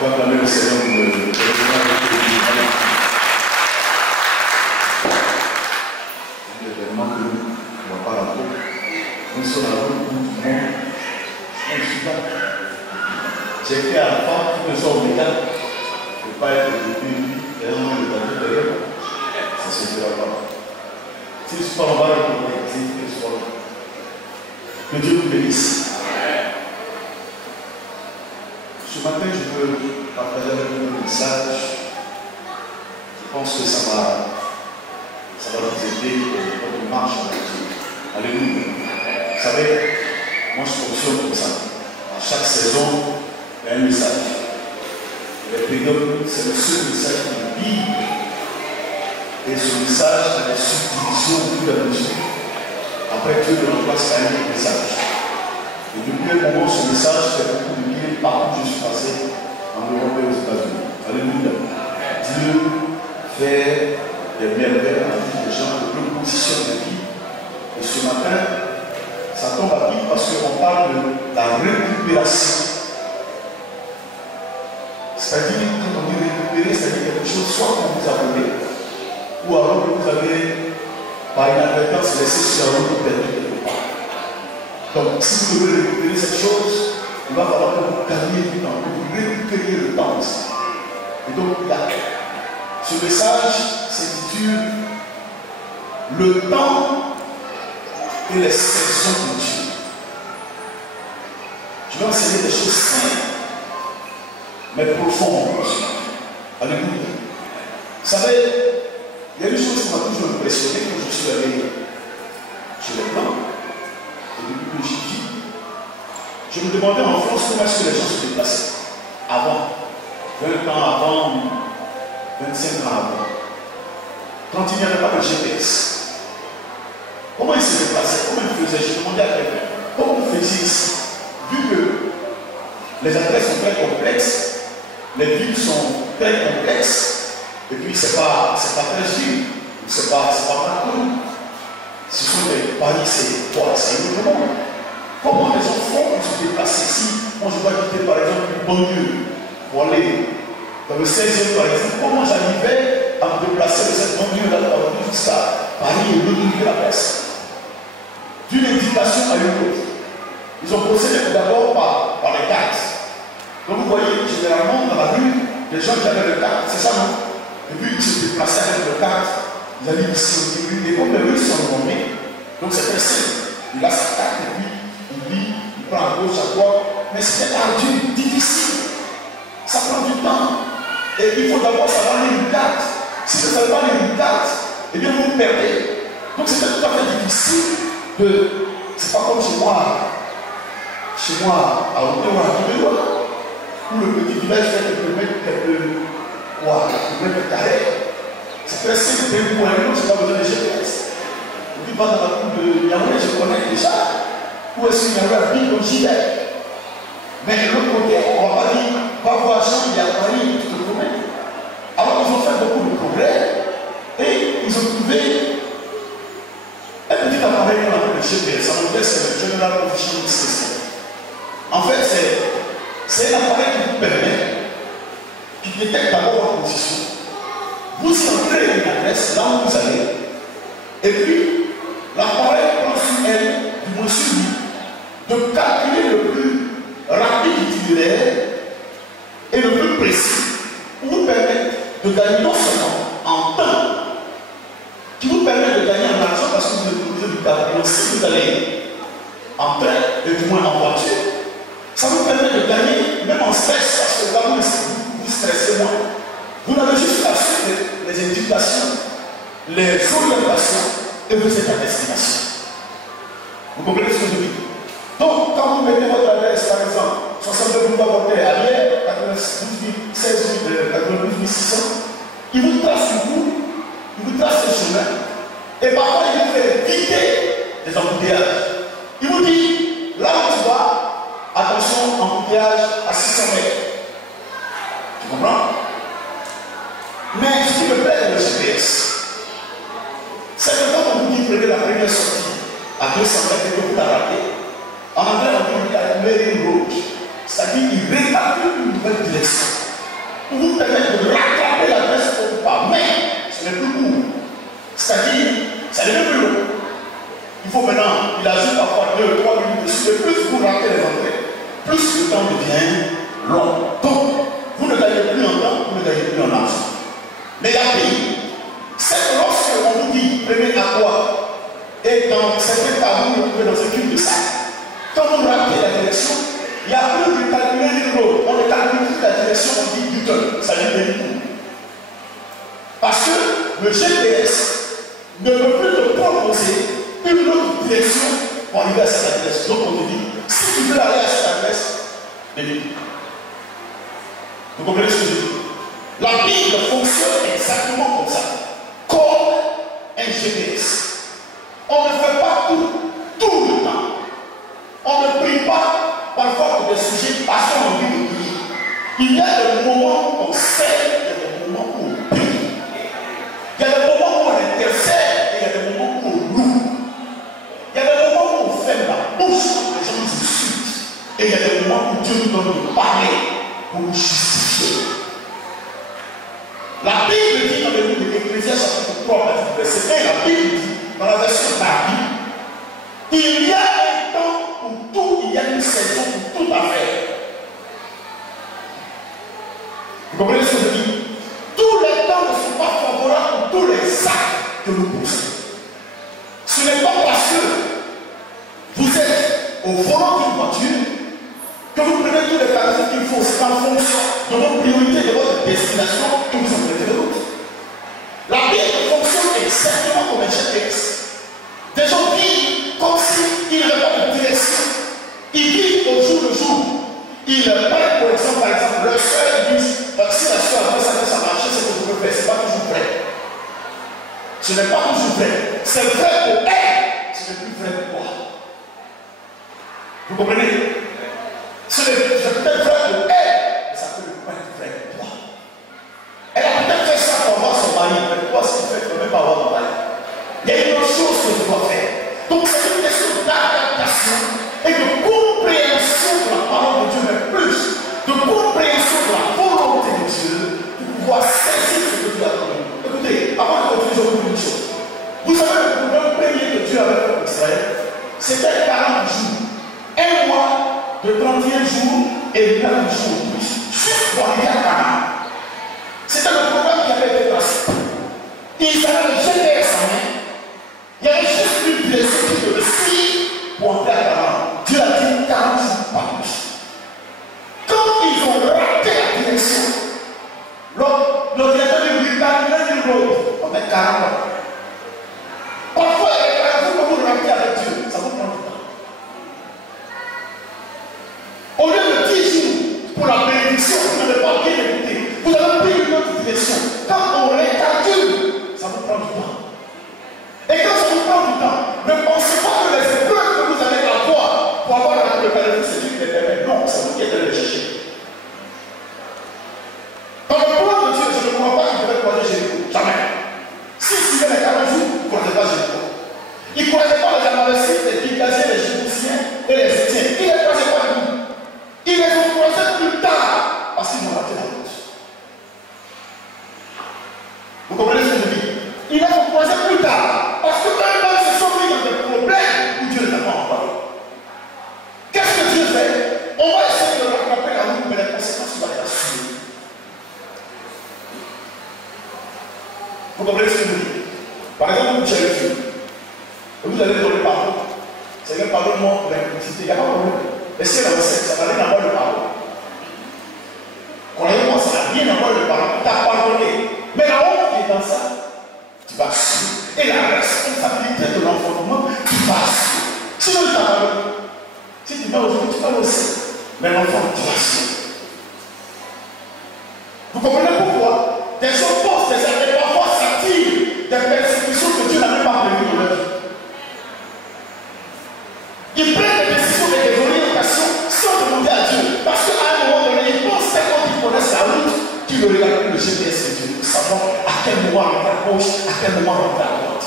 On va acclamer le Seigneur pour le événement que nous ne va pas rater. Nous sommes à l'autre bout du monde. Je suis là. J'ai été à la femme qui me sont obligés de ne pas être depuis et un moment de ta vie derrière moi. Ça ne se fera pas. Si je ne suis pas en bas, je vais sois là. Que Dieu vous bénisse. Ce matin, je veux partager avec vous un message. Je pense que ça va vous aider dans votre marche avec Dieu. Alléluia. Vous savez, moi je fonctionne comme ça. À chaque saison, il y a un message. Les périodes, c'est le seul message qui est Bible. Et ce message a des subdivisions au fur et à mesure. Après, Dieu le remplace par un autre message. Et depuis un moment, ce message fait beaucoup de bien partout où je suis passé, en Europe et aux États-Unis. Alléluia. Dieu fait des merveilles dans la vie des gens, de plein position de vie. Et ce matin, ça tombe à pic parce qu'on parle de la récupération. C'est-à-dire, quand on dit récupérer, c'est-à-dire quelque chose, soit qu'on vous a volé, ou alors que vous avez, par inadvertance, laissé sur la route perdu quelque part. Donc, si vous devez récupérer cette chose, il va falloir que vous gagniez du temps, que vous récupériez le temps aussi. Et donc, là, ce message s'intitule Le temps et les saisons de Dieu. Je vais enseigner des choses simples, mais profondes. Alléluia. Vous savez, il y a une chose qui m'a toujours impressionné quand je suis allé chez les Blancs. Et depuis que j'y vis, je me demandais en France comment est-ce que les gens se déplaçaient. Avant, 20 ans avant, 25 ans avant. Quand il n'y avait pas de GPS. Comment ils se déplaçaient? Comment ils faisaient? Je demandais à quelqu'un. Comment vous faisiez ici? Vu que les adresses sont très complexes, les villes sont très complexes, et puis c'est pas très ville, c'est pas partout. Ce sont des Paris, c'est quoi? C'est un autre monde. Comment les gens font pour se déplacer ici? Moi je dois quitter par exemple une banlieue pour aller dans le 16e par exemple. Comment j'arrivais à me déplacer de cette banlieue-là jusqu'à Paris et l'autre la place? D'une indication à une autre. Ils ont procédé d'abord par les cartes. Donc vous voyez, généralement dans la rue, les gens qui avaient les cartes, c'est ça non? Et puis ils se déplaçaient avec les cartes, ils allaient ici au début, et comme les rues sont nommées, donc c'est très simple. Il a sa carte et puis il lit, il prend à gauche, à droite, mais c'était ardu, difficile. Ça prend du temps. Et il faut d'abord savoir lire une carte. Si vous ne savez pas lire une carte, eh bien vous vous perdez. Donc c'était tout à fait difficile de. C'est pas comme chez moi à Ottawa, où le petit village fait quelques mètres carrés. C'est très simple pour un autre, je n'ai pas besoin de GPS. On dit pas dans la cour de Yaoundé, je connais déjà. Où est-ce qu'il y a eu un big comme j'y vais? Mais de l'autre côté, on ne va pas dire, va voir Jean, il y a Paris, tout le monde. Alors ils ont fait beaucoup de progrès et ils ont trouvé un petit appareil qu'on appelle le GPS. En anglais, c'est le General Positioning System. En fait, c'est un appareil qui vous permet, qui détecte d'abord votre position. Vous entrez une adresse là où vous allez, et puis l'appareil prend sur elle, du moins sur lui, de calculer le plus rapide itinéraire et le plus précis pour vous permettre de gagner non seulement en temps, qui vous permet de gagner en argent parce que vous êtes obligé de calculer si vous allez en train et du moins en voiture. Ça vous permet de gagner même en stress parce que là vous stressez moins. Vous avez juste à suivre les indications, les orientations et vous êtes à destination. Vous comprenez ce que je dis? Donc, quand vous mettez votre adresse, par exemple, 62 boulevard Voltaire, à Liège, 92 600, il vous trace le coup, il vous trace le chemin, et parfois il vous fait éviter les embouteillages. Il vous dit, là où tu vas, attention, embouteillage à 600 mètres. Tu comprends? Mais ce qui me plaît de le GPS, c'est que quand on vous dit prenez la première sortie à 200 mètres et que vous la ratez, en anglais on dit calculer une route, c'est-à-dire il récalcule une nouvelle direction. C'est-à-dire, ça devient plus long. Il faut maintenant, il ajoute parfois 2 ou 3 minutes dessus, et plus vous rentrez les entrées, plus le temps devient long. Donc, vous ne gagnez plus en temps, vous ne gagnez plus en argent. Mais la vie, c'est que lorsque on vous dit, prenez à quoi, et dans certains cas, vous pouvez dans un culte de ça, quand vous ratez la direction, il n'y a plus de calculer une route. On ne calcule plus la direction, on dit du temps, ça dit des coups. Parce que le GPS ne peut plus te proposer une autre direction pour arriver à cette adresse. Donc on te dit, si tu veux aller à cette adresse, débute. Vous comprenez ce que je dis? La Bible fonctionne exactement comme ça. Comme un GPS. On ne fait pas tout le temps. On ne prie pas parfois pour des sujets passionnants de Bible. Il y a des moments où on sait, il y a des moments où on prie. Il y a des moments où on intercède et il y a des moments où on loue. Il y a des moments où on ferme la bouche, les gens nous insultent. Et il y a des moments où Dieu nous donne de parler pour nous justifier. La Bible dit dans le livre de l'Ecclésiaste chapitre 3, verset 1, la Bible dit, dans la version Paris, il y a un temps pour tout, il y a une saison pour tout à faire. Vous comprenez ce que je dis? Tous les temps ne sont pas favorables pour tous les actes que nous posons. Ce n'est pas parce que vous êtes au volant d'une voiture que vous prenez tous les caractères qu'il faut. C'est en fonction de vos priorités, de votre destination que vous emprunterez le route. La Bible fonctionne exactement comme un GPS. Des gens vivent comme s'ils n'avaient pas de direction. Ils vivent au jour le jour. Ils prennent par exemple, leur soeur, ils disent si la soeur après ça marche, c'est ce que je peux faire. Ce n'est pas toujours vrai. Ce n'est pas toujours vrai. C'est vrai pour elle, ce n'est plus vrai pour moi. Vous comprenez? C'est peut-être vrai pour elle, mais ça peut pas être vrai pour toi. Elle a peut-être fait ça pour avoir son mari, mais toi, ce qu'il fait, tu ne peux même pas avoir ton mari. Il y a une autre chose que tu dois faire. Donc, c'est une question d'adaptation et de compréhension de la parole de Dieu, mais plus de compréhension de la volonté de Dieu pour pouvoir saisir ce que Dieu a donné. Écoutez, avant de continuer, je vous dis une chose. Vous savez, le problème premier que Dieu avait fait pour Israël, c'était 40 jours. Un mois de 31 jours et 9 jours plus. Juste pour arriver à Canaan. C'était le programme qui avait été passé. Ils avaient le GPS en main. Il y avait juste une blessure qui devait suivre pour entrer à Canaan. Dieu a dit 40 jours, pas plus. Quand ils ont raté la direction, le directeur du militaire, il a dit on met 40 ans. Parfois, vous, quand vous ratez avec Dieu, ça vous prend du temps. Au lieu de 10 jours pour la bénédiction, vous n'avez pas bien écouté. Vous avez pris une autre direction. Quand on récalcule, ça vous prend du temps. Et quand ça vous prend du temps, ne pensez pas que les épreuves que vous allez avoir pour avoir le paradis, c'est Dieu qui les permet. Non, c'est vous qui êtes allé les chercher. Dans le plan de Dieu, je ne crois pas qu'il devait croiser Jéricho. Jamais. S'il suivait les 40 jours, il ne croisait pas Jéricho. Il ne croisait pas les Amalécites, les Girgasiens, les Jébusiens et les Étiens. Il ne les croisait pas du tout. Ils les ont croisés plus tard parce qu'ils ont raté la route. Vous comprenez ce que je dis? Ils les ont croisés plus tard parce que même quand ils se sont mis dans des problèmes où Dieu ne les a pas envoyés. Qu'est-ce que Dieu fait? On va essayer de rattraper la route, mais les conséquences vont être assurées. Vous comprenez ce que je dis? Par exemple, vous cherchez Dieu. Vous allez dans le pardon. C'est un pardonnement pour l'impudicité. Il n'y a pas de problème. Et c'est la recette, ça n'a rien à voir le pardon. Croyez-moi, ça n'a rien à voir le pardon. Tu as pardonné. Mais la honte qui est dans ça, tu vas assumer. Et la responsabilité de l'enfant, tu vas assumer. Sinon, tu vas pardonné. Si tu vas aujourd'hui, tu vas aussi. Mais l'enfant, tu vas assumer. Vous comprenez pourquoi? Des choses posent des effets, parfois s'attirent des persécutions que Dieu n'avait pas prévues dans leur vie. Ils prennent des décisions et des orientations sans demander à Dieu. Parce qu'à un moment donné, ils pensent que quand ils connaissent la route, qu'ils ne regardent plus le GPS de Dieu. Nous savons à quel moment rentrer à gauche, à quel moment rentrer à droite.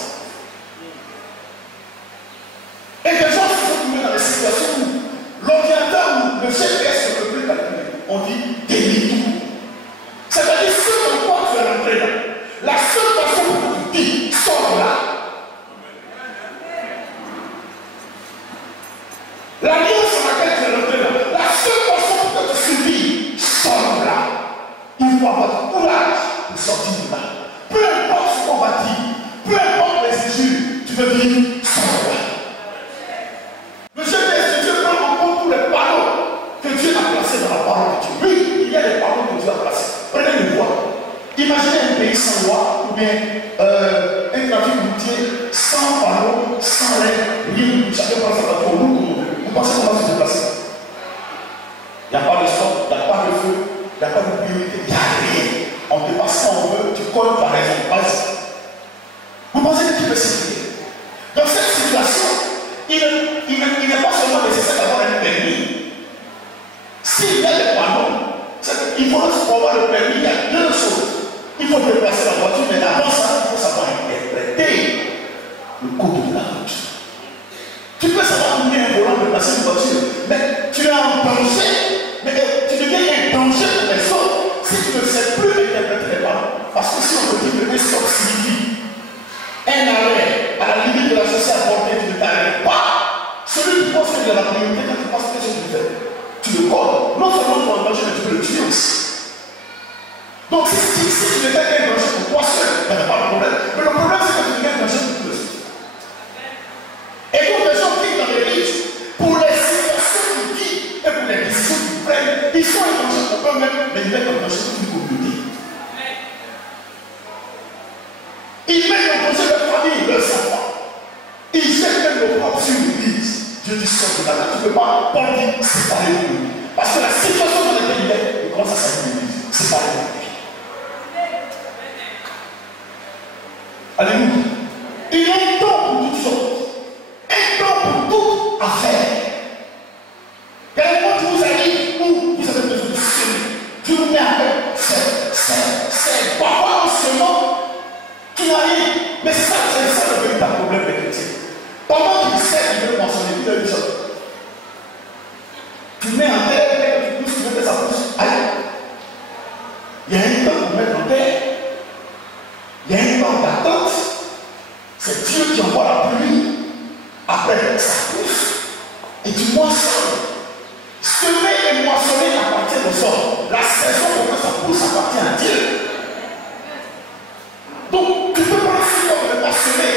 Et des gens se sont trouvés dans des situations où l'ordinateur ou le GPS ne peut plus calculer. On dit délit. C'est-à-dire ce dans quoi tu es rentré là. La seule façon pour que tu dis, sors là, pays sans loi, ou bien un trafic routier sans panneau, sans règles, rien, chacun prend sa voiture, vous pensez qu'on va se déplacer? Il n'y a pas de sol, il n'y a pas de feu, il n'y a pas de priorité, il n'y a rien. On te passe quand on veut, tu colles ta raison, vas-y. Vous pensez que tu peux circuler? Dans cette situation, il n'est pas seulement nécessaire d'avoir un permis. S'il y a des panneaux, il faut avoir le permis, il y a deux choses. Il faut déplacer la voiture, mais avant ça, il faut savoir interpréter le code de la route. Tu peux savoir combien un volant de placer une voiture, mais tu es en danger, mais tu deviens un danger pour les autres si tu ne sais plus interpréter les panneaux. Parce que si on te dit que un stop signifie un arrêt à la limite de la chaussée à portée, tu ne t'arrêtes pas. Celui qui pense que de la priorité, quand tu passes quelque chose de fait, tu le colles. Non seulement tu es en danger, mais tu peux le tuer aussi. Donc si tu deviens un danger pour toi seul, tu n'as pas de problème. Mais le problème, c'est que tu deviens un danger pour tous les autres. Et donc les gens qui dans les riches, pour les situations qu'ils vivent et pour les décisions qu'ils prennent, ils sont en danger pour eux-mêmes, mais ils mettent en danger pour une communauté. Ils mettent en danger leur famille, leurs enfants. Ils jettent même le propre sur l'église. Dieu dit sort de là, tu ne peux pas porter séparer de lui. Parce que la situation dans laquelle il est, il commence à salir l'église. Séparer de lui. Alléluia. Il y a un temps pour toutes choses. Un temps pour toute affaire. Quelqu'un qui vous arrive où vous avez besoin de semer. Tu vous mets à faire. C'est. Parfois, en semant, tu n'arrives. Mais c'est ça le véritable problème des chrétiens. Pendant qu'il sait qu'il veut mentionner, il a une chose. Tu mets en terre, tu pousses, tu veux que ça pousse. Allez. Il y a un temps pour mettre en terre. Il y a un temps d'attente. C'est Dieu qui envoie la pluie. Après, ça pousse. Et tu moissonnes. Semer et moissonner appartient au sol. La saison pour que ça pousse appartient à Dieu. Donc, tu peux pas de ne pas semer.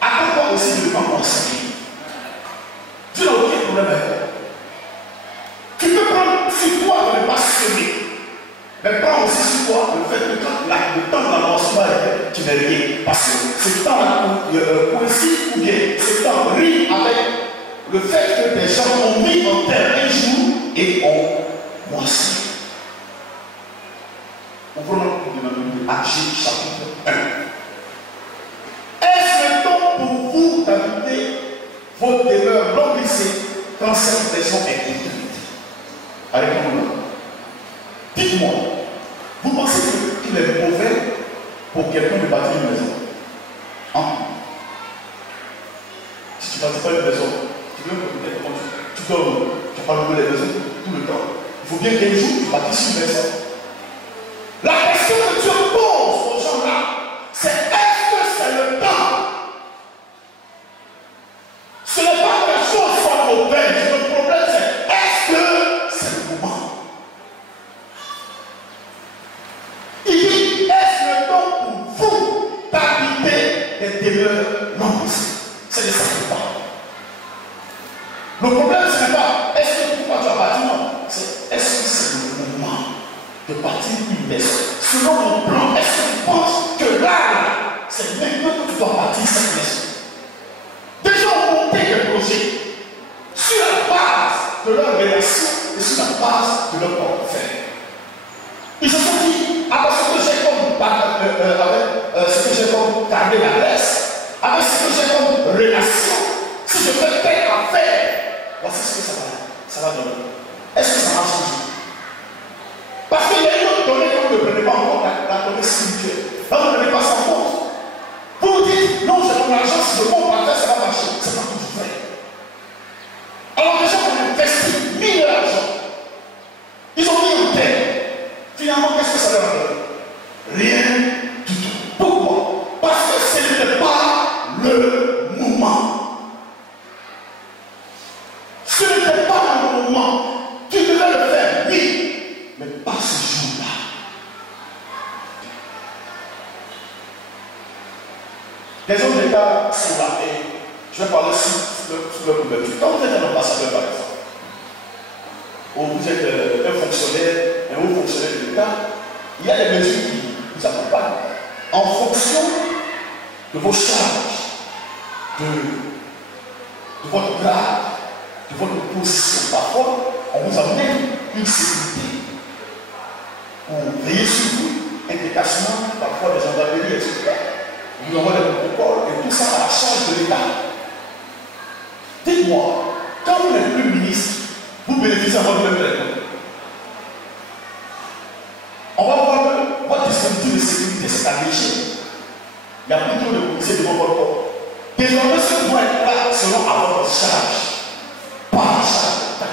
À quoi aussi de ne pas moissonner? Tu n'as aucun problème avec toi. Tu peux prendre sur toi de ne pas semer. Mais prends aussi sur toi le fait que quand le temps de la moisson est, tu n'es rien. Parce que ce temps-là coïncide ou bien ce temps rime avec le fait que des gens ont mis en terre un jour et ont moissonné. Ouvrons notre Bible, Agir chapitre 1. Est-ce le temps pour vous d'habiter votre demeure non glissée quand cette maison est détruite? Arrêtons-nous. Dites-moi, vous pensez qu'il est mauvais pour quelqu'un de bâtir une maison? Hein? Si tu ne bâtis pas une maison, tu veux peut-être comment tu dors, tu n'as pas loué les maisons tout le temps. Il faut bien qu'un jour tu bâtisses une maison. La question que Dieu pose aux gens là, c'est est-ce que c'est le temps? Ce n'est pas que la chose soit mauvaise. Le problème c'est est-ce que c'est le moment? Il dit est-ce le temps pour vous d'habiter des demeures non glissées? C'est de ça qu'il parle. Le problème ce n'est pas est-ce que pourquoi tu as bâti, non. C'est est-ce que c'est le moment de bâtir une maison? Selon mon plan, est-ce que tu penses que là, c'est maintenant que tu dois bâtir cette maison? Des gens ont monté des projets sur la base de leur relation et sur la base de leur portefeuille. Ils se sont dit, avec ce que j'ai comme carnet d'adresse, avec ce que j'ai comme relation, si je fais telle affaire, voici ce que ça va donner. Est-ce que ça marche toujours? Parce qu'il y a une autre donnée que vous ne prenez pas en compte, la donnée spirituelle. Là, vous ne prenez pas ça en compte. Vous vous dites, non, j'ai mon argent, si je compte par terre, ça va marcher. C'est pas toujours vrai. Alors, les gens ont investi 1000 d'argent. Ils ont mis en terre. Finalement, qu'est-ce que ça leur a donné? Rien du tout. Pourquoi? Parce que ce n'était pas le moment. Ce n'était pas le moment. Tu devais le faire, oui, mais pas ce jour-là. Les hommes d'État sont là et je vais parler sous leur couverture. Quand vous êtes un ambassadeur, par exemple, ou vous êtes un fonctionnaire, un haut fonctionnaire de l'État, il y a des mesures qui vous accompagnent. en fonction de vos charges, de votre grade, de votre position. Parfois, on vous amène une sécurité pour veiller sur vous, un détachement, parfois des gendarmeries, etc. Vous envoie des protocoles et tout ça à la charge de l'État. Dites-moi, quand vous n'êtes plus ministre, vous bénéficiez à votre même traitement. On va voir que votre dispositif de sécurité s'est allégé. Il n'y a plus trop de policiers devant votre corps. Désormais, ce doit être là selon à votre charge, pas à la charge de l'État.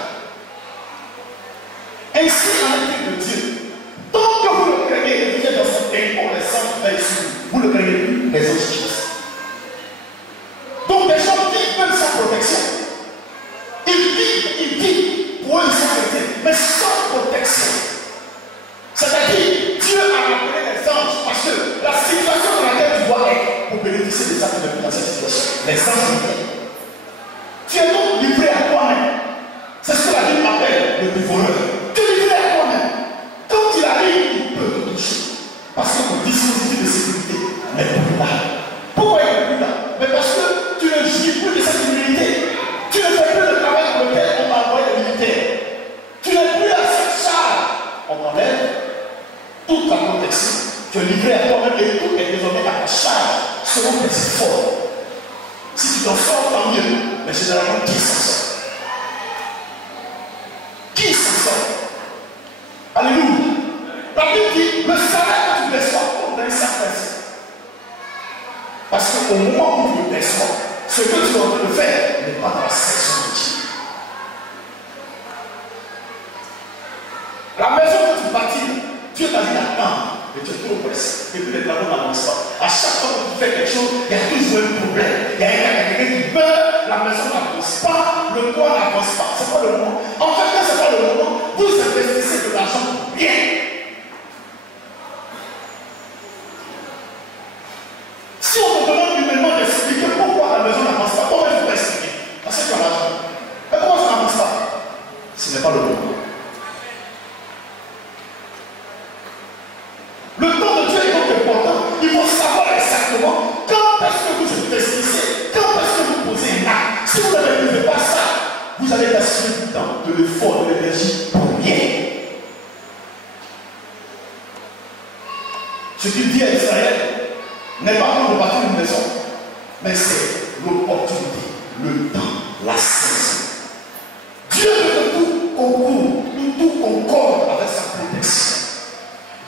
Ainsi, en esprit de Dieu, tant que vous le craignez, vous êtes dans ce temple, les sangs veillent sur vous, vous le craignez plus, les autres choses. Donc, les gens vivent même sans protection. Ils vivent, pour eux, ils sont chrétiens, mais sans protection. C'est-à-dire, Dieu a appelé les anges parce que la situation dans laquelle tu dois être pour bénéficier des actes de dans cette situation, les anges viennent. Tu es donc livré à toi-même. C'est ce que la Bible appelle le dévoreur. Tu es livré à toi-même. Quand il arrive, il peut te toucher. Parce que ton dispositif de sécurité n'est plus là. Pourquoi il n'est plus là? Mais parce que tu ne jouis plus de cette immunité. Tu ne fais plus le travail pour lequel on t'a envoyé les militaires. Tu n'es plus à cette charge. On t'enlève toute ta protection. Tu es livré à toi-même et tout est désormais à ta charge selon tes efforts. Si tu t'en sors, tant mieux. Mais généralement, qui s'en sort? Qui s'en sort? Alléluia. La Bible dit, le salaire que tu reçois pour un certain. Parce qu'au moment où tu le reçois, ce que tu es en train de faire n'est pas dans la saison de Dieu. La maison que tu bâtis, Dieu t'a dit d'attendre et tu es trop pressé. Et puis les travaux n'avancent pas. À chaque fois que tu fais quelque chose, il y a toujours un problème. Il y a quelqu'un qui meurt, la maison n'avance pas, le poids n'avance pas. C'est pas le moment. En fait, quand c'est pas le moment, vous investissez de l'argent pour rien. Si on te demande humainement d'expliquer pourquoi la maison n'avance pas, comment tu peux expliquer? Parce que tu as l'argent. Mais comment ça n'avance pas? Ce n'est pas le moment. Le temps de Dieu est donc important. Il faut savoir exactement quand est-ce que vous investissez, quand est-ce que vous posez un acte. Si vous ne faites pas ça, vous allez gaspiller du temps, de l'effort, de l'énergie pour rien. Ce qu'il dit à Israël n'est pas pour de bâtir une maison, mais c'est l'opportunité, le temps, la saison. Dieu veut que tout concourt, tout concorde avec sa protection.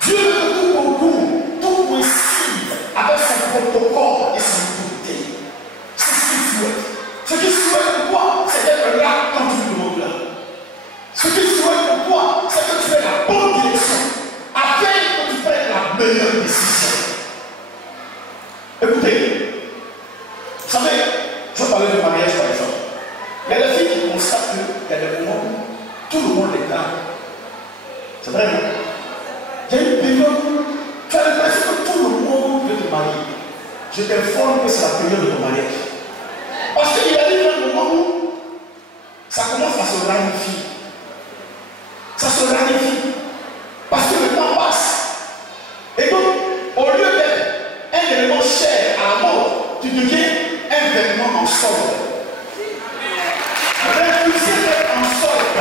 Dieu veut que tout concourt, tout coïncide avec son protocole et son autorité. C'est ce qu'il souhaite. Ce qu'il souhaite pour toi, c'est d'être là quand tu le demandes là. Ce qu'il souhaite pour toi, c'est que tu aies la bonne direction, afin que tu prennes la meilleure décision. Écoutez, vous savez, je vais parler de mariage par exemple. Il y a des filles qui constatent qu'il y a des moments où tout le monde est là. C'est vrai, non? Il y a une période où tu as l'impression que tout le monde veut te marier. Je t'informe que c'est la période de ton mariage. Parce qu'il y a un moment où ça commence à se ramifier. Ça se ramifie. Parce que le temps passe. Et donc, au lieu d'être un élément cher à la mode, tu deviens un vêtement en solde. Réfugié d'être en solde.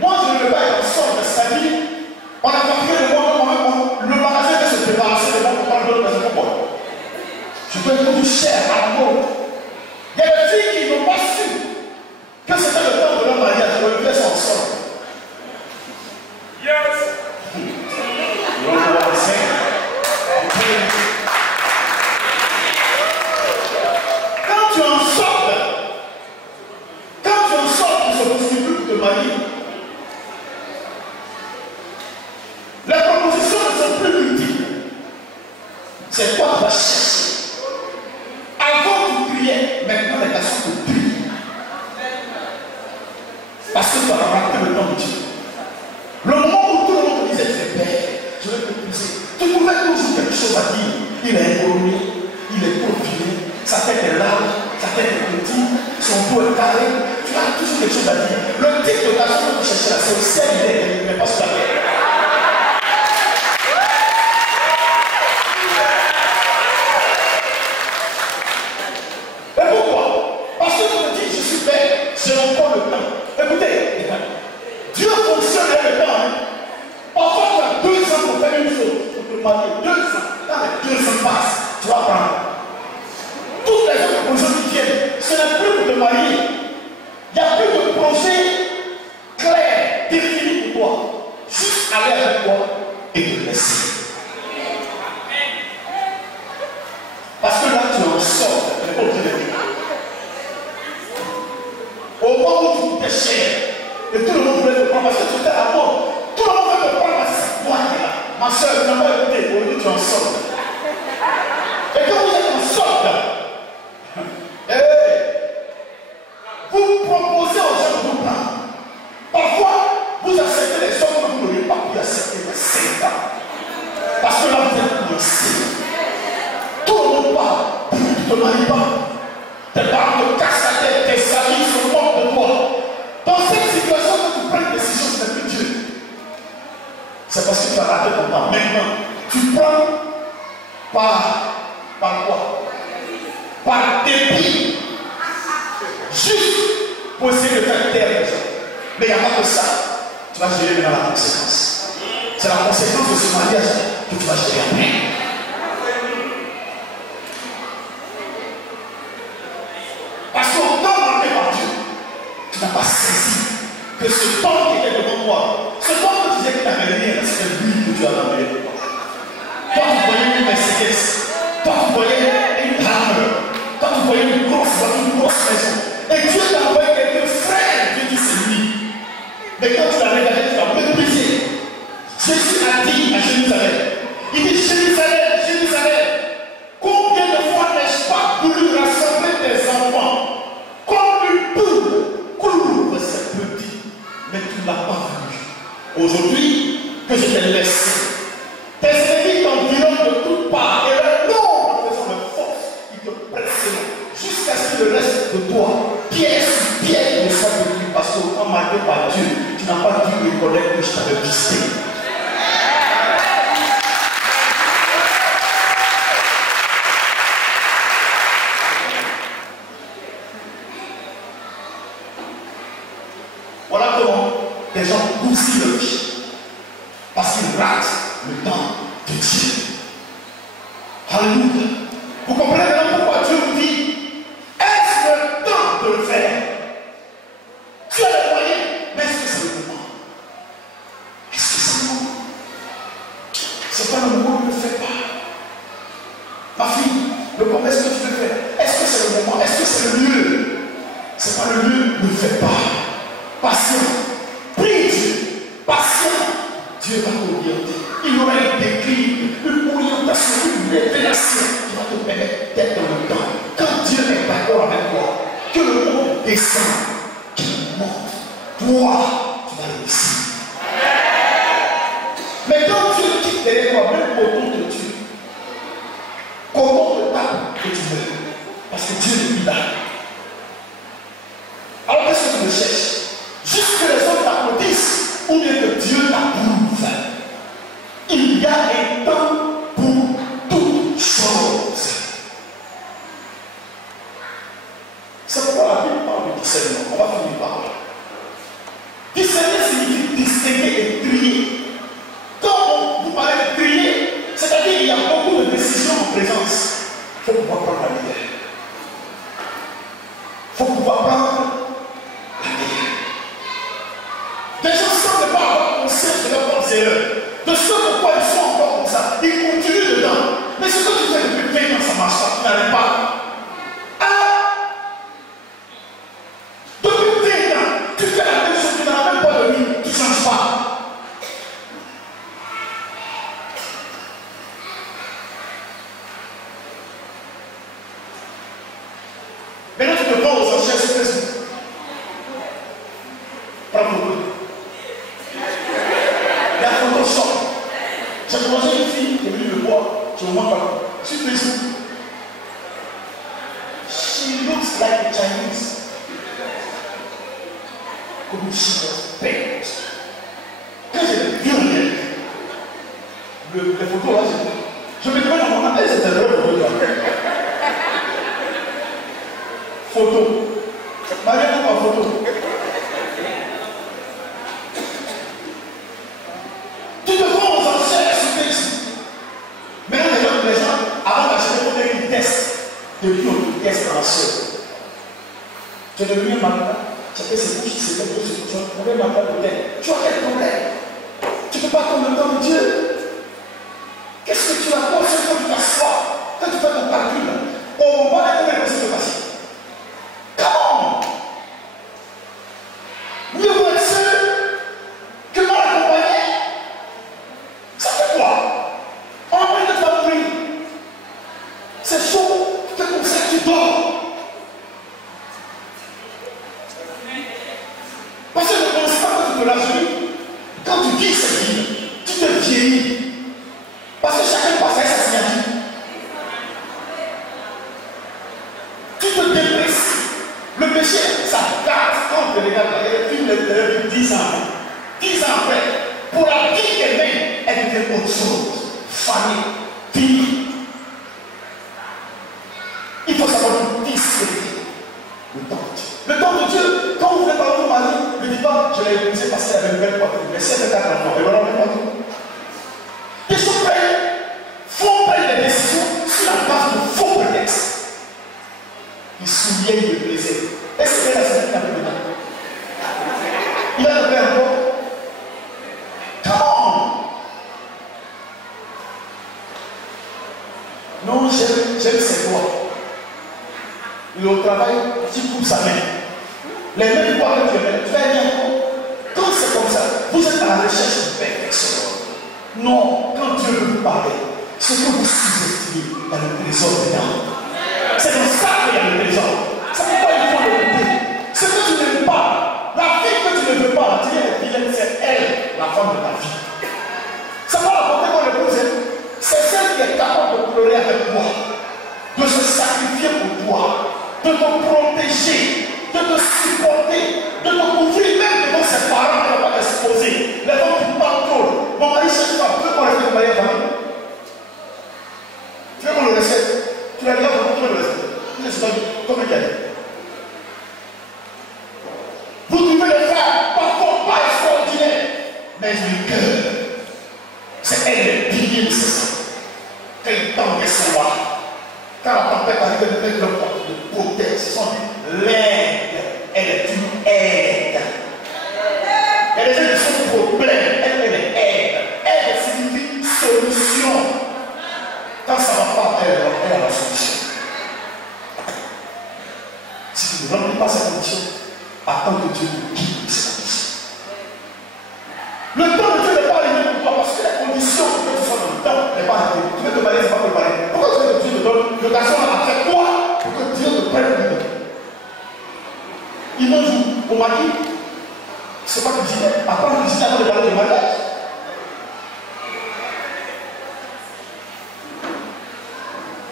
Moi, je ne veux pas être en solde, c'est-à-dire, on a compris le moment, le magasin de se débarrasser de moi pour prendre d'autres raisons pour moi. Je dois être plus cher à la mode. Il y a des filles qui n'ont pas su que c'était le temps de leur mariage, pour une pièce en solde. Yes! You don't know what I'm saying? Quand tu en sors, tu se constitues pour te marier. Les propositions ne sont plus multiples. C'est quoi tu vas chercher? Avant tu priais, maintenant les personnes te prient. Parce que tu as raté le temps de Dieu. Le moment où tout le monde te disait tu es père, je vais te pousser. Tu pouvais toujours quelque chose à dire. Il est évolué, il est profilé, sa tête est large, sa tête est petite, son dos est carré. Tu as toujours quelque chose à dire. Le type de personne que tu cherches là, c'est au ciel, il est, mais pas sur la terre. marier 2 ans. Quand les 2 ans passent, tu vas prendre. Toutes les autres projets qui viennent, ce n'est plus pour te marier. Il n'y a plus de projet clair, défini pour toi. Juste aller avec toi et te laisser. Parce que là, tu en sors, tu n'es pas obligé de dire. Au moment où tu t'es cher, et tout le monde voulait te prendre parce que tu étais à mort. Tout le monde veut te prendre parce que c'est toi qui es là. Ma soeur, tu n'as pas écouté. Aujourd'hui, tu en sors. Et quand vous êtes en sorte, vous proposez aux gens de vous prendre. Parfois, vous acceptez les sommes que vous n'auriez pas pu accepter il y a 5 ans. Parce que là, vous êtes coincé. Tout le monde parle, tu ne te maries pas. Tes parents te cassent la tête, tes amis se moquent de toi. Dans cette situation, quand tu prends une décision, ce n'est plus Dieu. C'est parce que tu as raté ton temps. Maintenant, tu prends par quoi? Par dépit. Juste pour essayer de faire taire les gens. Mais il n'y a pas que ça. Tu vas gérer maintenant la conséquence. C'est la conséquence de ce mariage que tu vas gérer après. Parce qu'au temps marqué par Dieu, tu n'as pas saisi que ce temps qui était devant toi, ce temps que tu disais qu'il n'avait rien, c'était lui que tu as envoyé devant toi. Toi, tu voyais une Mercedes. Toi, tu voyais une Hammer. Toi, tu voyais une grosse voiture, une grosse maison. Et Dieu t'a envoyé quelqu'un frère. Dieu dit c'est lui. Mais quand tu l'as regardé, tu l'as méprisé. Jésus a dit à Jérusalem, il dit Jérusalem, Jérusalem, combien de fois n'ai-je pas voulu rassembler tes enfants comme une poule couvre ses petits, mais tu ne l'as pas voulu. Aujourd'hui, que je t'ai laissé, tes ennemis t'environnent de toutes parts et leur nombre faisant de force, ils te pressent jusqu'à ce que le reste de toi, pièce sur pièce, ne soit devenu parce que quand marqué par Dieu, tu n'as pas dû reconnaître que je t'avais visité. Voilà comment les gens bousillent leur vie. Parce qu'ils ratent le temps de Dieu. Alléluia. Vous comprenez maintenant pourquoi Dieu vous dit, est-ce le temps de le faire? Tu as les moyens, mais est-ce que c'est le moment? Est-ce que c'est le moment? Ce n'est pas le moment, ne le fais pas. Ma fille, le moment, est-ce que tu veux faire? Est-ce que c'est le moment? Est-ce que c'est le lieu? Ce n'est pas le lieu, ne le fais pas. Patient, prie Dieu, patient, Dieu va t'orienter. Il y aura un déclic, une orientation, une révélation qui va te permettre d'être dans le temps. Quand Dieu est d'accord avec toi, que le monde descend, qu'il monte, toi, tu vas réussir. Mais quand Dieu quitte derrière toi, même autour de Dieu, comment le tape que tu veux? Parce que Dieu n'est plus là. Alors qu'est-ce que tu me cherches? Juste que les hommes t'applaudissent ou bien que Dieu t'approuve. Il y a un temps pour toutes choses. C'est pourquoi la Bible parle de discernement. On va finir par là. Discerner signifie distinguer et trier. Quand vous parlez de trier, c'est-à-dire qu'il y a beaucoup de décisions en présence. Il faut pouvoir prendre la meilleure. Il faut pouvoir prendre la meilleure. Les gens ne semblent pas avoir conscience de leurs propres erreurs, de ce pourquoi ils sont encore comme ça. Ils continuent dedans. Mais ce que tu fais depuis 20 ans, ça ne marche pas. Tu n'arrives pas. Depuis 20 ans, tu fais la même chose, tu n'as même pas de vie, tu ne changes pas. Maintenant, tu te prends aux enchères sur Facebook. Prends beaucoup. Il y a Photoshop. J'ai croisé une fille qui est venue me voir. Je ne vois pas. Sur Facebook. She looks like a Chinese. Comme she was bent. Quand j'ai vu les photos là, je me demande à mon âge, c'était vrai photo. Photo. Mariez-vous ma photo. Tu te prends aux enchères sur Facebook. devenu autoritaire dans la soeur. Tu es devenu un matin, tu as fait ces bouches, c'est quelque chose, tu as trouvé un matin de tête. Tu as quel problème? Tu ne peux pas tomber dans le Dieu. Qu'est-ce que tu as pensé quand tu t'assois, quand tu fais ton calcul? On va la trouver possible de passer. Comment? Mieux vaut être seul que mal accompagné. Ça fait quoi? On a envie de te faire mourir. C'est chaud, c'est comme ça que tu dors. Parce que le constat que tu te l'as vu, quand tu dis cette vie, tu te vieillis. Parce que chacun passe à sa signature. Tu te dépresses. Le péché, ça date quand tu regardes la film de 10 ans. 10 ans après, pour la vie elle-même, elle devient autre chose. Famille, vie. Il faut savoir discuter le temps de Dieu. Le temps de Dieu, quand vous venez parler de mari, ne dites pas, je l'ai épousé parce qu'elle avait une belle poitrine. Mais si elle était à et voilà, on va dire. Les gens font prendre des décisions sur la base de faux prétextes. Ils souviennent le plaisir. Est-ce que la semaine n'a pas de mal? Il a le père encore. Comment? Non, j'aime ses doigts. Il est au travail, tu coupes sa main. Les mêmes doigts que tu mets, tu vas dire quand c'est comme ça, vous êtes à la recherche de perfection. Non, quand Dieu veut vous parler, ce que vous sous-estimez dans le trésor des âmes. C'est dans ça qu'il y a le trésor. C'est pourquoi il faut l'écouter. Ce que tu n'aimes pas, la fille que tu ne veux pas, tu es vilaine, c'est elle, la femme de ta vie. Ça va rapporter qu'on l'épouse. C'est celle qui est capable de pleurer avec toi, de se sacrifier pour toi, de te protéger, de te supporter, de te couvrir même devant ses parents qui ne vont pas t'exposer. Les gens qui parlent trop. Mon mari cherche pas, tu veux qu'on respecte ton mari à famille? Tu veux qu'on le respecte? Tu l'as dit, tu veux le respecter? Tu sais comment il a dit. Vous pouvez le faire, parfois pas extraordinaire, mais le cœur, c'est elle le pilier de ce sang. Quel temps qu'elle se voit. Quand la tempête arrive, elle met le porte de protection. L'aide, elle est une aide. Il y a des gens qui sont problèmes, elle est aide. Aide signifie solution. Quand ça ne va pas, elle a la solution. Si tu ne remplis pas cette condition, attends que Dieu te guide cette condition. Le temps de Dieu n'est pas arrivé pour toi parce que la condition que tu sois dans le temps n'est pas arrivée. Tu veux te marier, ce n'est pas préparé. Pourquoi tu veux que Dieu te donne l'occasion à faire quoi pour que Dieu te prenne le temps? Il me dit, on m'a dit, c'est pas que je disais, après que je disais avant de parler de mariage.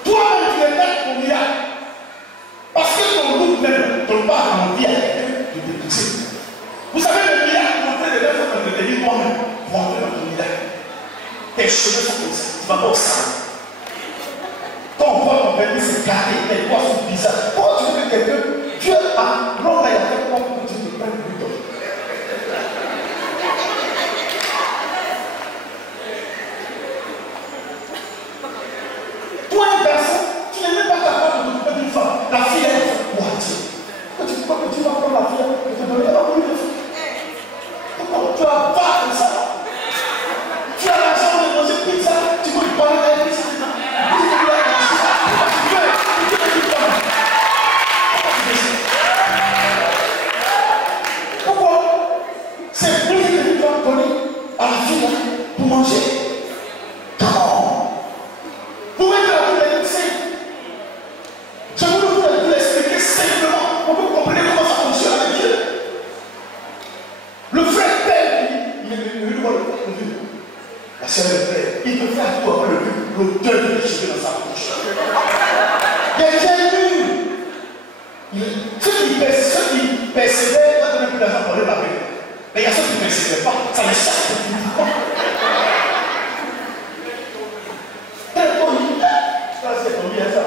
Toi-même, tu es maître au milliard. Parce que ton loup même, ton pas en vie à quelqu'un de t'épouser. Vous savez, le milliard, pour entrer les lèvres dans le délire moi-même, pour entrer dans ton milliard. Tes cheveux sont comme ça, tu vas pas au salon. Quand on voit ton bébé se carré, tes doigts sont bizarres. Pourquoi tu veux que quelqu'un, Dieu a l'homme là, il a fait quoi pour que Dieu te prenne le temps? Toi, un garçon, tu n'es même pas capable de t'occuper d'une femme. La fille, elle est moitié. Quand tu crois que tu vas prendre la fille, et te donner la moitié de fille. Pourquoi tu vas pas comme ça? Tu as l'argent de manger pizza, tu veux lui parler de la pizza. Pourquoi? C'est plus que tu dois donner à la fille pour manger. Comment? Vous mettez la boule à l'excès. Je vous l'expliquer simplement pour que vous compreniez comment ça fonctionne avec Dieu. Le frère père, il est venu voir le Dieu. La sœur le père, il peut faire tout après l'odeur de cheveux dans sa bouche. Il est génu. Ceux qui persévèrent, ne donnent plus d'argent pour aller la paix. Mais il y a ceux qui ne persévèrent pas, ça les chasse tout. Ça, c'est ton bien, ça.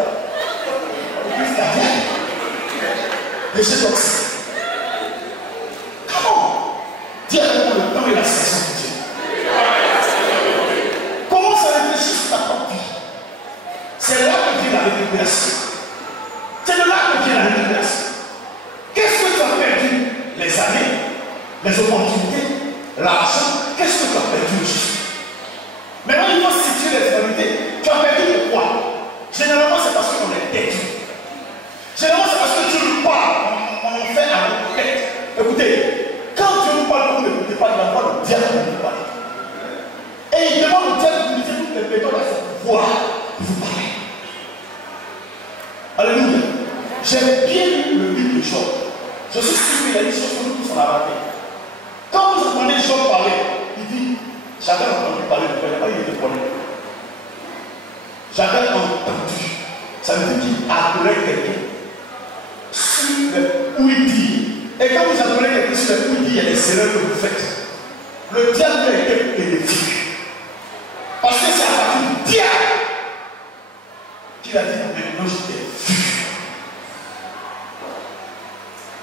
Les choses toxiques. Comment? Dieu a le temps et la saison de Dieu. Comment ça réfléchit sur ta propre vie? C'est là que Dieu a récupération. méthode à son pouvoir pour vous parler. Alléluia. J'aime bien le livre de Job. Je suis sûr qu'il y a des choses que nous tous on a raté. Quand vous entendez Job parler, il dit, j'avais entendu parler de toi, il n'y a pas eu de problème. J'avais entendu. Ça veut dire qu'il adorait quelqu'un sur où il dit. Et quand vous adorez quelqu'un sur où il dit, il y a des erreurs que vous faites. Le diable est quelqu'un bénéfique. Parce que c'est à partir du diable qu'il a dit, maintenant je t'ai vu.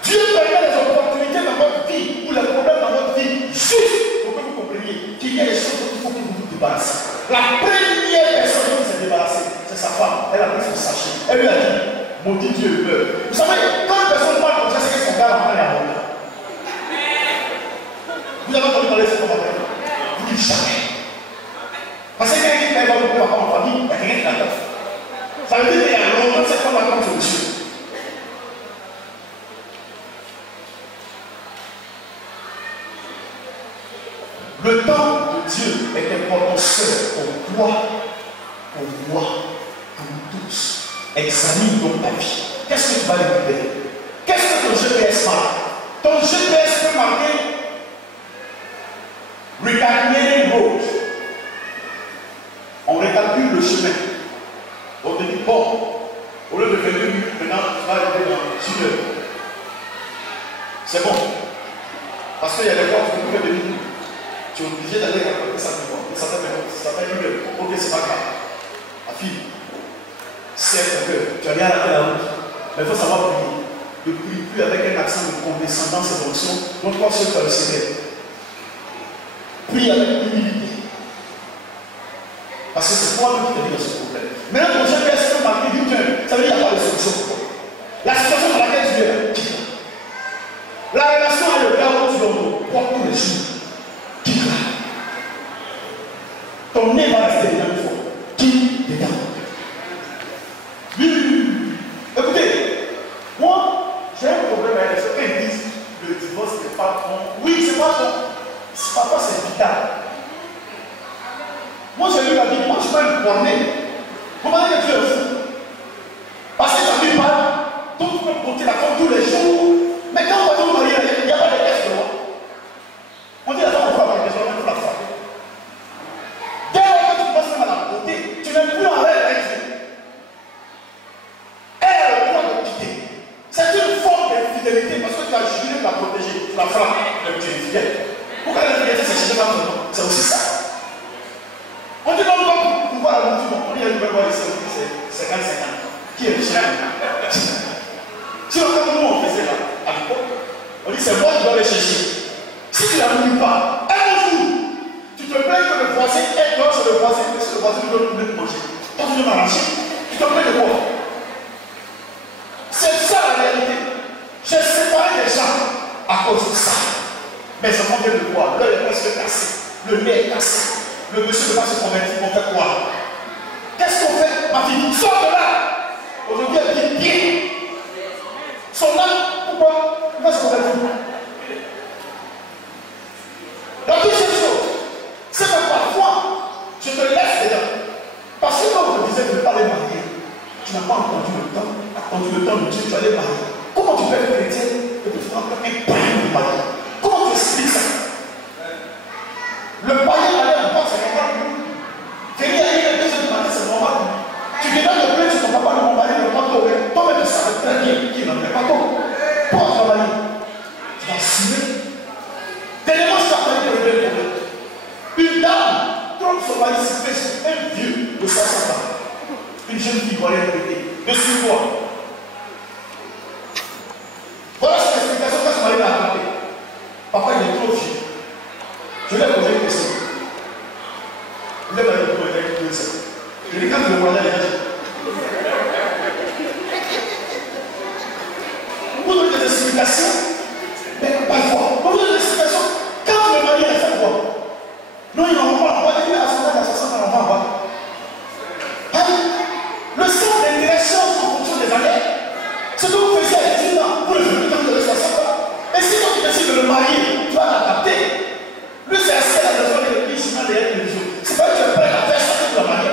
Dieu permet les opportunités dans votre vie ou les problèmes dans votre vie juste pour que vous compreniez qu'il y a des choses qu'il faut que vous vous débarrassez. La première personne qui s'est débarrassée, c'est sa femme. Elle a pris son sachet. Elle lui a dit, maudit Dieu meurt. Vous savez, quand une personne parle comme ça, c'est que son gars en train d'avoir. Vous avez entendu parler de ce matin? Vous dites jamais. Parce que quelqu'un qui va vous faire en famille, il y a quelqu'un qui l'attend. Ça veut dire qu'il y a longtemps, cette femme attend solution. Le temps de Dieu est important seul pour toi, pour moi, pour nous tous. Examine donc ta vie. Qu'est-ce que tu vas écouter? Qu'est-ce que ton GPS marque? Ton GPS peut marquer Recalculating road. On récalcule le chemin. On te dit, bon, au lieu de 22 minutes, maintenant tu vas arriver dans 1 heure. C'est bon. Parce qu'il y a des fois où tu peux faire 2 minutes. Tu es obligé d'aller rattraper ça plus ça fait 1 heure. Ok, c'est pas grave. Ma fille, c'est que tu as bien arrêté la route. Mais il faut savoir prier. Ne prie plus avec un accent de condescendance et d'onction. Donc, toi, seul, tu as le secret. Prie avec humilité. Parce que c'est toi qui te dis dans ce problème. Maintenant, ton GPS peut marquer du cœur. Ça veut dire qu'il n'y a pas de solution pour toi. La situation dans laquelle tu es, quitte. La relation avec le gars où tu es pour tous les jours. Quitte-la. Ton nez va rester dedans une fois. Quitte dedans. Oui. Écoutez, moi, j'ai un problème avec les gens. Quand ils disent le divorce n'est pas bon. Oui, c'est pas bon. Papa, c'est vital. Moi, j'ai lu la Bible. Moi, je suis pas une bornée. Comment est-ce que tu es fou? Parce que ta vie parle. Donc, tu peux porter la femme tous les jours. Mais quand on va te marier, il n'y a pas de caisse de loi. On dit la femme, on va marier, on va la frapper. Dès lors que tu passes même à la beauté, tu n'es plus en rêve avec Dieu. Elle a le droit de quitter. C'est une forme d'infidélité parce que tu as juré de la protéger. Tu la frappes, tu es fidèle. Pourquoi la vérité c'est chez pas maintenant? C'est aussi ça. On dit non, non, pour pouvoir la nourriture, on dit à une bonne voix, c'est 50-50. Qui est riche là? Si on fait comment on faisait là, à l'époque, on dit c'est moi qui dois aller chercher. Si tu ne la nourris pas, un jour, tu te plains que le voisin est là, c'est le voisin, mais c'est le voisin qui doit te manger. Quand tu dois m'arracher, tu te plains de quoi? C'est ça la réalité. J'ai séparé les gens à cause de ça. Mais ça prend bien le poids, l'œil est presque cassé, le nez est cassé, le monsieur ne va pas se convertir, on fait quoi? Qu'est-ce qu'on fait? Ma fille, sors de là! Aujourd'hui, elle dit bien. Son âme, pourquoi? Il va se convertir. La deuxième chose, c'est que parfois, je te laisse dedans. Parce que quand on te disait de ne pas les marier, tu n'as pas attendu le temps de Dieu, tu allais marier. Comment tu peux être chrétien et puis tu n'as pas un païen de marier? Comment tu expliques ça? Le païen allait en porte, c'est normal. Venir aller les 2 heures du matin, c'est normal. Tu viens de le plaindre sur ton papa, le mari, le bateau. Toi-même, tu savais très bien qu'il n'en avait pas trop. Pour travailler, tu vas assumer. Tellement ça fait que le problème. Une dame trompe son mari, se fait sur un vieux de 60 ans. Une jeune fille doit aller répéter. De sur toi. Voilà cette explication que son mari l'a raconté. Papa, il est trop vieux. Je lui ai posé une question. Il est allé pour le dire ça. Je lui ai dit, quand tu le voyais, il a dit. Vous donnez des explications, mais parfois, vous donnez des explications. Quand le mari a fait quoi? Non, il n'en va pas. On va dire à son âge, à 60 ans, on va en bas. Le centre d'intérêt change en fonction des années. Ce que vous faisiez à 18 ans, vous le faites quand vous avez 60 ans. Et si toi tu décides de le marier, tu vas l'adapter. Lui, c'est assez à la raison de l'église, sinon derrière les jours. C'est pas que tu es prêt à faire ça que tu vas marier.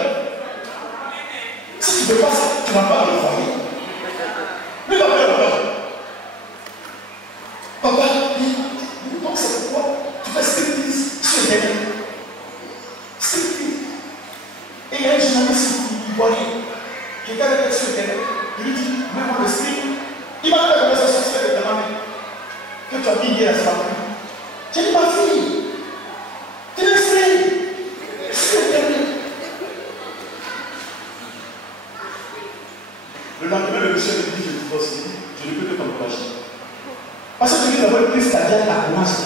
Et il y a un journaliste ivoirien qui était avec sur le terrain. Il lui dit, même en esprit, il m'a fait la conversation sur le terrain. Que tu as dit hier à sa femme. J'ai dit, ma fille, tu es esprit. C'est terminé. Le lendemain, le monsieur me dit, je divorce. Je ne peux que t'encourager. Parce que tu veux d'abord une stagiaire à commencer.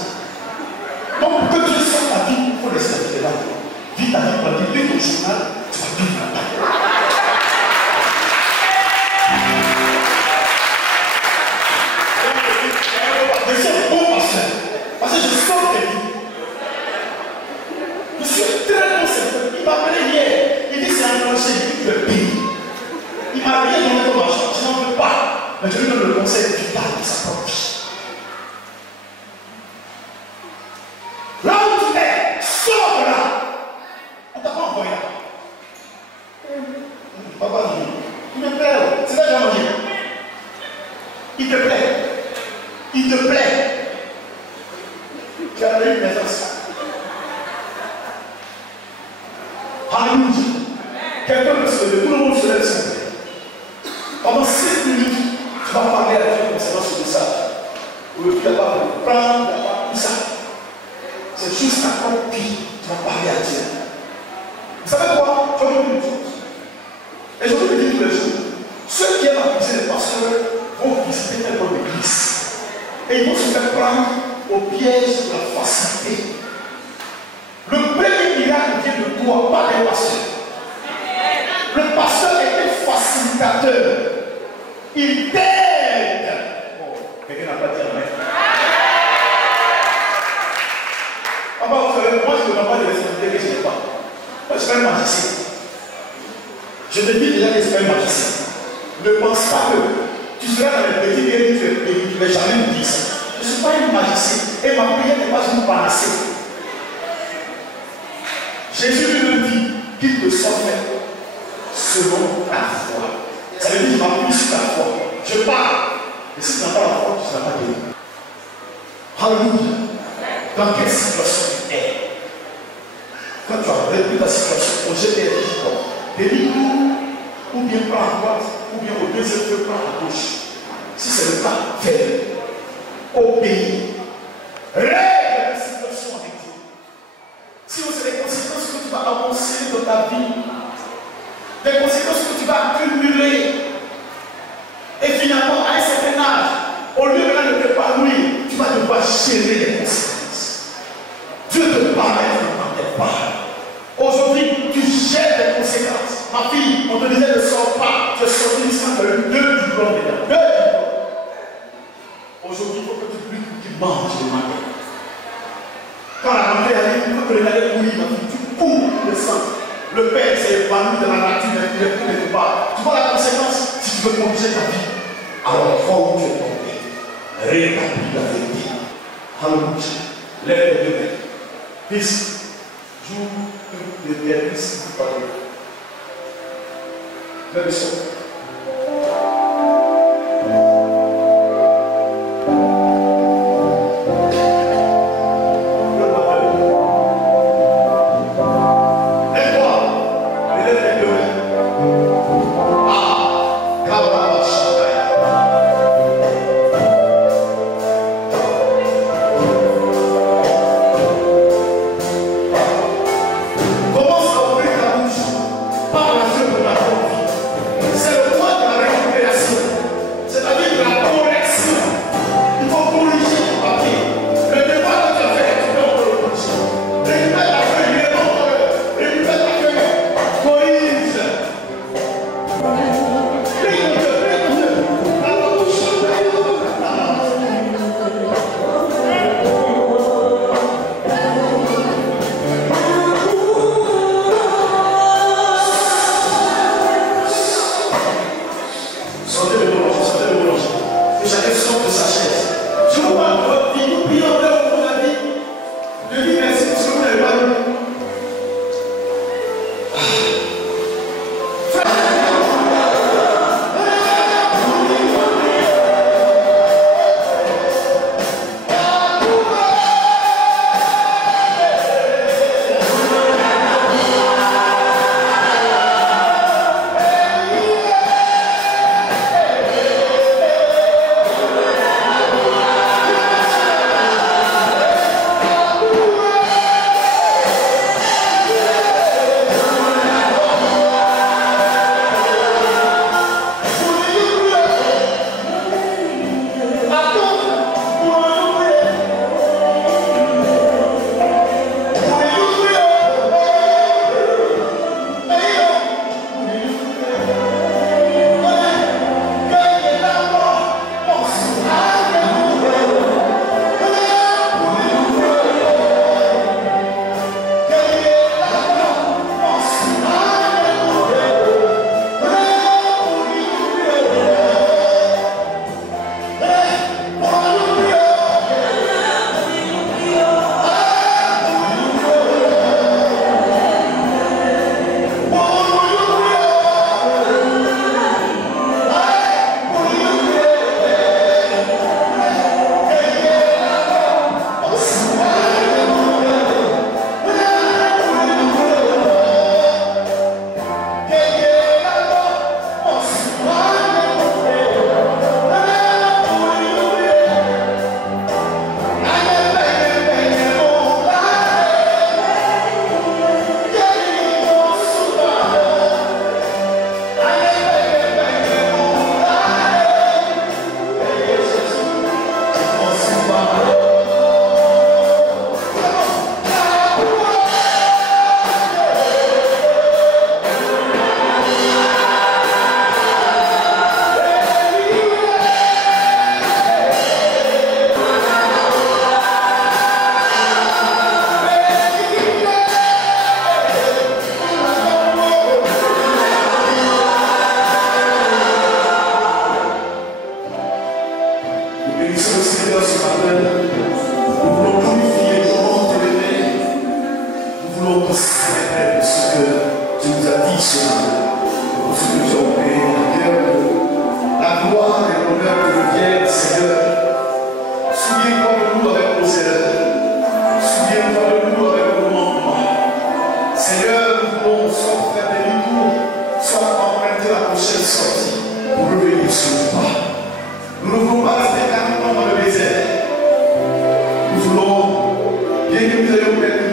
Donc, pour que tu sois ta vie, il faut les stagiaires là. Vis ta vie, pour lis ton journal, tu vas vivre là-bas. Je suis un bon pasteur. Parce que je sors des vies. Je suis très bon secteur. Il m'a appelé hier. Il dit c'est un plancher, il dit le pays. Il m'a rien donné comme argent. Je n'en veux pas. Mais je lui donne le conseil vital de sa propre vie. Là où tu es, sors de là. On t'a pas envoyé là. Papa dit, il me plaît. C'est là que j'ai mangé. Il te plaît. Il te plaît. Tu as eu une présence. Alléluia. Quelqu'un peut se lever, tout le monde se lève s'il vous plaît. Pendant 5 minutes, tu vas parler à Dieu concernant ce message. Ou le Dieu va prendre, tout ça. C'est juste à ton pied, tu vas parler à Dieu. Vous savez quoi? Je vais vous dire une chose. Et je vous le dis tous les jours. Ceux qui aiment accuser les pasteurs vont visiter une bonne église. Et ils vont se faire prendre au piège de la facilité. Le premier miracle vient de toi, pas des pasteurs. Le pasteur est un facilitateur. Il t'aide. Bon, quelqu'un n'a pas dit amen. Papa, vous savez, moi je ne demande pas de responsabilité que je n'ai pas. Moi je suis un magicien. Je te dis déjà que je suis un magicien. Ne pense pas que tu seras dans les petits lieux et tu ne vas jamais me dire ça. Je ne suis pas un magicien. Et ma prière n'est pas une panacée. Jésus lui dit qu'il te soit fait selon ta foi. Ça veut dire que je m'appuie sur ta foi. Je parle. Et si tu n'as pas la foi, tu ne seras pas guéri. Alléluia. Dans quelle situation tu es? Quand tu as réglé ta situation, on jette les risques. Délivre-nous, ou bien prends à droite, ou bien au deuxième feu, prends à gauche. Si c'est le cas, fais-le. Obéis. Règle la situation avec Dieu. Sinon, c'est les conséquences que tu vas avancer dans ta vie. Des conséquences que tu vas accumuler. Et finalement, à un certain âge, au lieu de t'épanouir, tu vas devoir gérer les conséquences. Dieu te parle dans tes paroles. Aujourd'hui, tu gères les conséquences. Ma fille, on te disait ne sors pas. Tu es sorti ici avec 2 diplômes déjà. 2 diplômes. Aujourd'hui, il faut que tu manges le matin. Quand la rentrée arrive, il faut que les allées courir, ma fille. Tu cours le sang. Le Père s'est épanoui dans la nature, il ne peut pas. Tu vois la conséquence? Si tu veux corriger ta vie, alors il faut où tu es tombé. Rétablis la vérité. Alléluia. Lève les 2 mains. Fils, joue le dernier si vous parlez. Lève le son. pour ce que tu as opéré, la gloire et l'honneur te reviennent, Seigneur. Souviens-toi de nous avec nos erreurs. Souviens-toi de nous avec nos manquements. Seigneur, nous voulons soit faire des demi-tours, soit emprunter la prochaine sortie pour revenir sur le pas. Nous ne voulons pas rester 40 ans dans le désert. Nous voulons, bien que nous ayons perdu